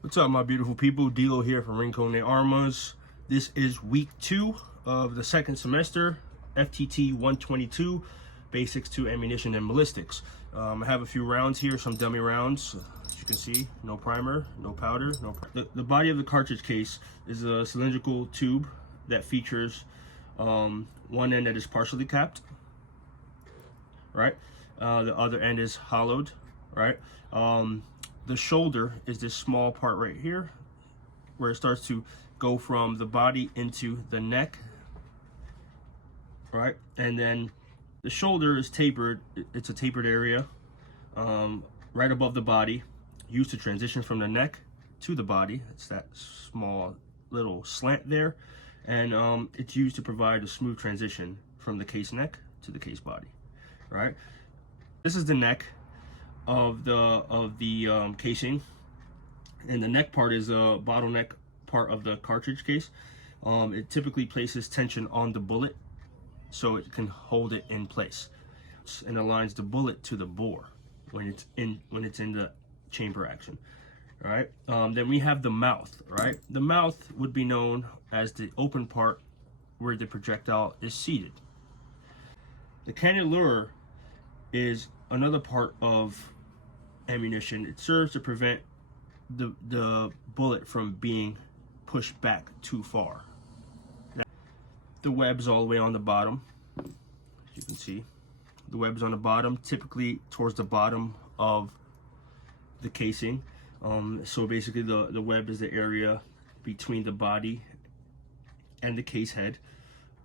What's up, my beautiful people? Dilo here from Rincon Armas. This is week 2 of the second semester, FTT 122, Basics to Ammunition and Ballistics. I have a few rounds here, some dummy rounds. As you can see, no primer, no powder. The body of the cartridge case is a cylindrical tube that features one end that is partially capped, right? The other end is hollowed, right? The shoulder is this small part right here where it starts to go from the body into the neck, right? And then the shoulder is tapered. It's a tapered area right above the body, used to transition from the neck to the body. It's that small little slant there, and it's used to provide a smooth transition from the case neck to the case body, right? This is the neck of the casing, and the neck part is a bottleneck part of the cartridge case. It typically places tension on the bullet so it can hold it in place, and aligns the bullet to the bore when it's in the chamber action. All right. Then we have the mouth. Right, the mouth would be known as the open part where the projectile is seated. The cannulure is another part of ammunition. It serves to prevent the bullet from being pushed back too far. The web's all the way on the bottom. As you can see, the web's on the bottom, typically towards the bottom of the casing. So basically the web is the area between the body and the case head.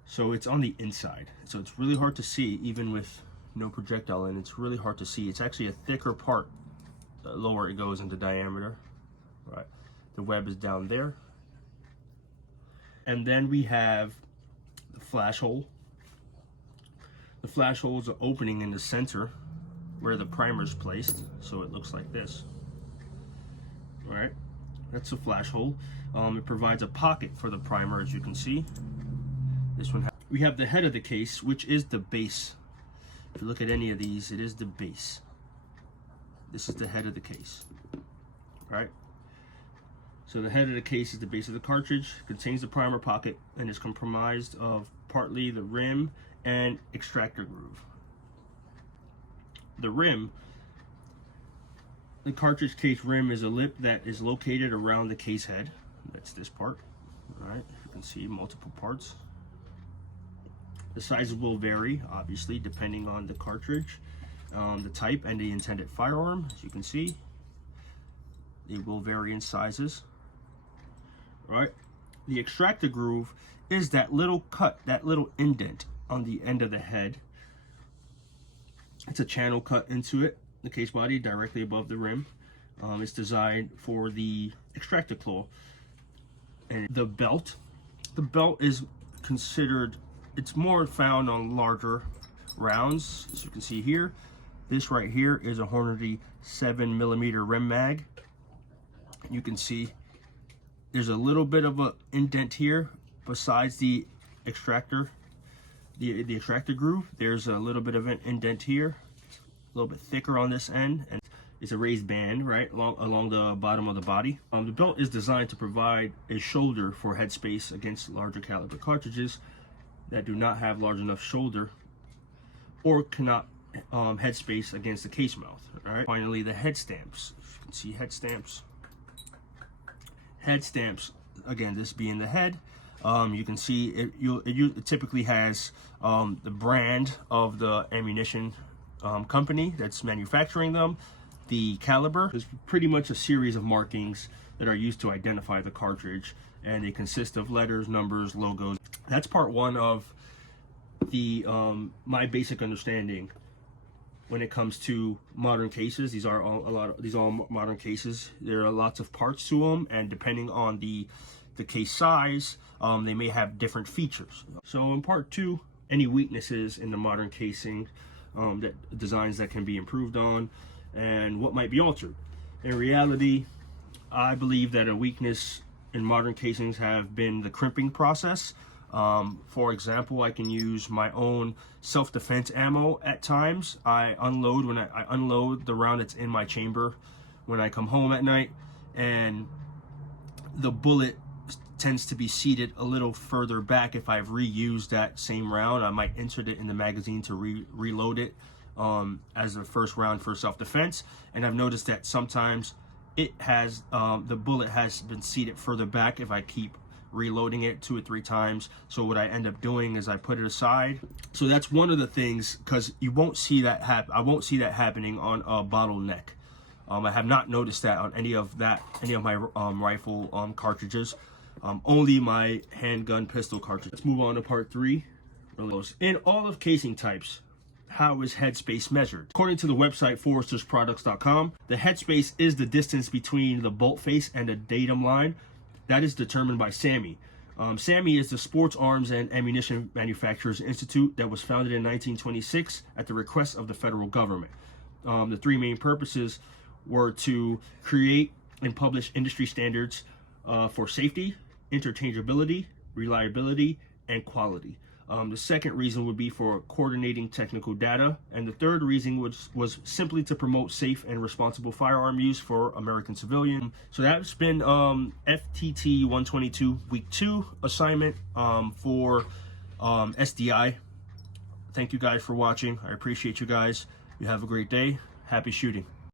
So it's on the inside. So it's really hard to see, even with no projectile in. It's really hard to see. It's actually a thicker part the lower it goes into diameter, right? The web is down there. And then we have the flash hole. The flash hole is an opening in the center where the primer is placed, so it looks like this. All right, that's a flash hole. It provides a pocket for the primer, as you can see. This one. We have the head of the case, which is the base. If you look at any of these, it is the base. This is the head of the case, right? So the head of the case is the base of the cartridge, contains the primer pocket, and is comprised of partly the rim and extractor groove. The rim, the cartridge case rim, is a lip that is located around the case head. That's this part, right? You can see multiple parts. The sizes will vary, obviously, depending on the cartridge, the type, and the intended firearm. As you can see, they will vary in sizes. Right? The extractor groove is that little cut, that little indent on the end of the head. It's a channel cut into it, the case body, directly above the rim. It's designed for the extractor claw. And the belt is considered, it's more found on larger rounds. As you can see here, this right here is a Hornady 7mm rim mag. You can see there's a little bit of an indent here besides the extractor, the extractor groove. There's a little bit of an indent here, a little bit thicker on this end, and it's a raised band right along the bottom of the body. The belt is designed to provide a shoulder for headspace against larger caliber cartridges that do not have large enough shoulder or cannot headspace against the case mouth. All right. Finally, the head stamps. You can see head stamps. Head stamps, again, this being the head. You can see it typically has the brand of the ammunition company that's manufacturing them, the caliber. There's pretty much a series of markings that are used to identify the cartridge, and they consist of letters, numbers, logos. That's part one of the my basic understanding when it comes to modern cases. These are all modern cases. There are lots of parts to them, and depending on the case size, they may have different features. So in part two, any weaknesses in the modern casing, that designs that can be improved on, and what might be altered. In reality, I believe that a weakness in modern casings have been the crimping process. For example, I can use my own self-defense ammo at times. I unload when I unload the round that's in my chamber when I come home at night, and the bullet tends to be seated a little further back. If I've reused that same round, I might insert it in the magazine to reload it as the first round for self-defense. And I've noticed that sometimes it has the bullet has been seated further back if I keep reloading it 2 or 3 times. So what I end up doing is I put it aside. So that's one of the things, because you won't see that I won't see that happening on a bottleneck. I have not noticed that on any of my rifle cartridges. Only my handgun pistol cartridge. Let's move on to part 3. In all of casing types, how is headspace measured? According to the website forester'sproducts.com, the headspace is the distance between the bolt face and the datum line. That is determined by SAMI. SAMI is the Sports Arms and Ammunition Manufacturers Institute that was founded in 1926 at the request of the federal government. The 3 main purposes were to create and publish industry standards for safety, interchangeability, reliability, and quality. The second reason would be for coordinating technical data, and the third reason was simply to promote safe and responsible firearm use for American civilians. So that's been FTT 122 week 2 assignment for SDI. Thank you guys for watching. I appreciate you guys. You have a great day. Happy shooting.